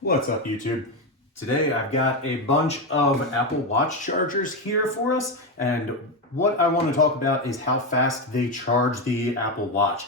What's up, YouTube? Today I've got a bunch of Apple Watch chargers here for us, and what I want to talk about is how fast they charge the Apple Watch.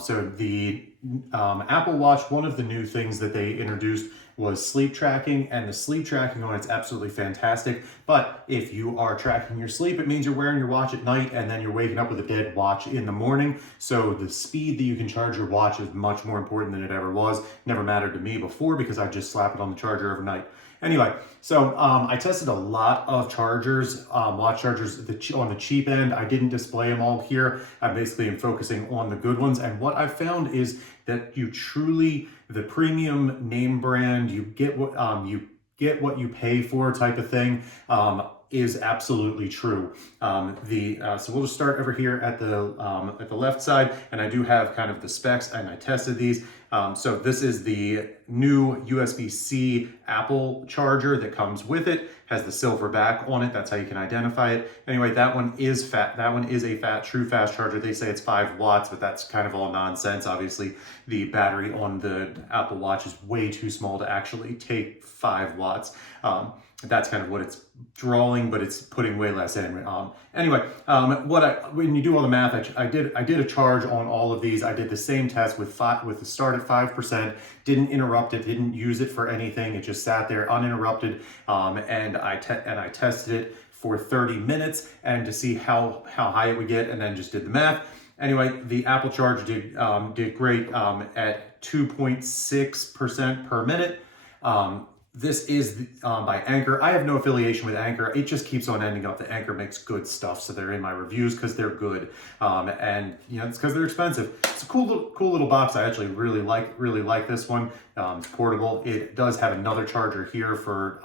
So the Apple Watch, one of the new things that they introduced was sleep tracking, and the sleep tracking on it's absolutely fantastic. But if you are tracking your sleep, it means you're wearing your watch at night and then you're waking up with a dead watch in the morning. So the speed that you can charge your watch is much more important than it ever was. Never mattered to me before because I just slap it on the charger overnight. Anyway, so I tested a lot of chargers, watch chargers on the cheap end. I didn't display them all here. I basically am focusing on the good ones. And what I found is that the premium name brand, you get what you pay for type of thing. Is absolutely true. So we'll just start over here at the left side, and I do have kind of the specs, and I tested these. So this is the new USB-C Apple charger that comes with it. Has the silver back on it. That's how you can identify it. Anyway, that one is fat. That one is a true fast charger. They say it's 5 watts, but that's kind of all nonsense. Obviously, the battery on the Apple Watch is way too small to actually take 5 watts. That's kind of what it's drawing, but it's putting way less in. When you do all the math, I did a charge on all of these. I did the same test with the start at 5%. Didn't interrupt it. Didn't use it for anything. It just sat there uninterrupted. And I tested it for 30 minutes and to see how high it would get, and then just did the math. Anyway, the Apple Charge did great at 2.6% per minute. This is by Anker. I have no affiliation with Anker. It just keeps on ending up that Anker makes good stuff, so they're in my reviews because they're good, and it's because they're expensive. It's a cool little box. I actually really like this one. It's portable. It does have another charger here for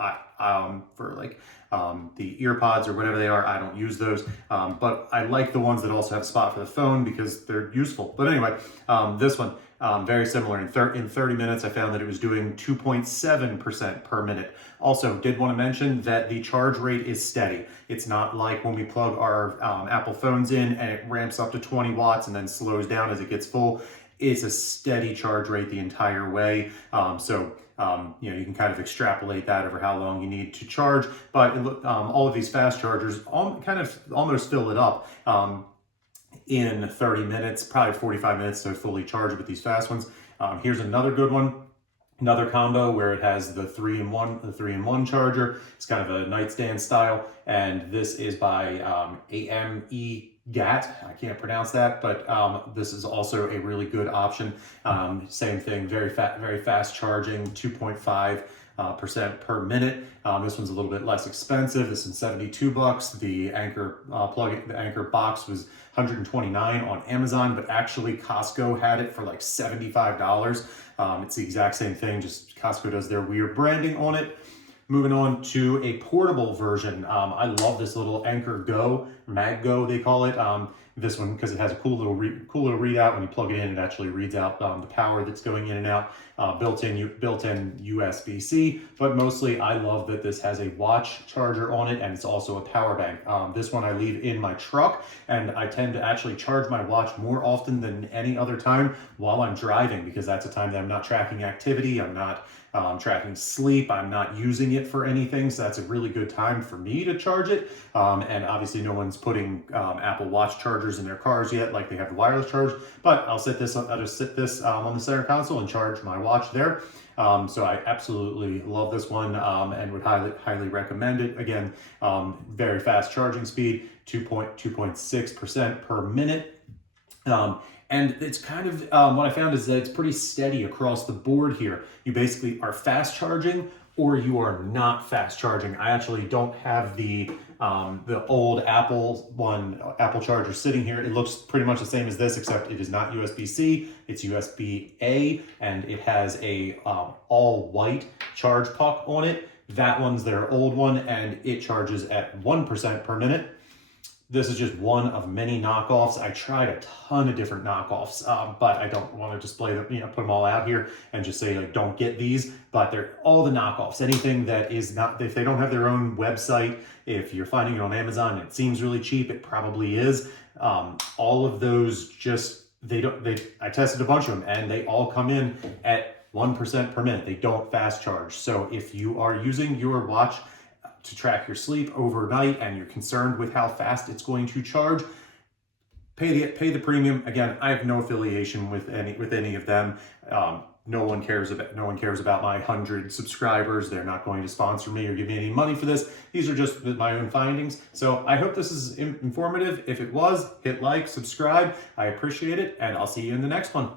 the ear pods or whatever they are. I don't use those, but I like the ones that also have a spot for the phone because they're useful. But anyway, this one. Very similar. In 30 minutes, I found that it was doing 2.7% per minute. Also, did want to mention that the charge rate is steady. It's not like when we plug our Apple phones in and it ramps up to 20 watts and then slows down as it gets full. It's a steady charge rate the entire way. You can kind of extrapolate that over how long you need to charge. But all of these fast chargers kind of almost fill it up. In 30 minutes, probably 45 minutes to fully charge with these fast ones. Here's another good one, another combo where it has the 3-in-1 charger. It's kind of a nightstand style, and this is by AME GAT. I can't pronounce that, but this is also a really good option. Same thing, very fast charging, 2.5% per minute. This one's a little bit less expensive. This is $72. The Anker the Anker box was $129 on Amazon, but actually Costco had it for like $75. It's the exact same thing, just Costco does their weird branding on it. Moving on to a portable version. I love this little Anker Go, Mag Go they call it. This one, because it has a cool little readout. When you plug it in, it actually reads out the power that's going in and out. Built-in USB-C, but mostly I love that this has a watch charger on it, and it's also a power bank. This one I leave in my truck, and I tend to actually charge my watch more often than any other time while I'm driving, because that's a time that I'm not tracking activity, I'm not tracking sleep, I'm not using it for anything, so that's a really good time for me to charge it. And obviously no one's putting Apple Watch chargers in their cars yet like they have the wireless charge, but I'll just sit this on the center console and charge my watch there. So I absolutely love this one, and would highly recommend it. Again, very fast charging speed, 2.6% per minute. And it's kind of, what I found is that it's pretty steady across the board here. You basically are fast charging or you are not fast charging. I actually don't have the old Apple charger sitting here. It looks pretty much the same as this, except it is not USB-C, it's USB-A, and it has a all white charge puck on it. That one's their old one, and it charges at 1% per minute. This is just one of many knockoffs. I tried a ton of different knockoffs, but I don't want to display them, put them all out here and just say like, don't get these, but they're all the knockoffs. Anything that is not, if they don't have their own website, if you're finding it on Amazon, it seems really cheap, it probably is. All of those I tested a bunch of them and they all come in at 1% per minute. They don't fast charge. So if you are using your watch to track your sleep overnight and you're concerned with how fast it's going to charge, pay the premium. Again, I have no affiliation with any of them. No one cares about my 100 subscribers. They're not going to sponsor me or give me any money for this. These are just my own findings. So I hope this is informative. If it was, hit like, subscribe. I appreciate it, and I'll see you in the next one.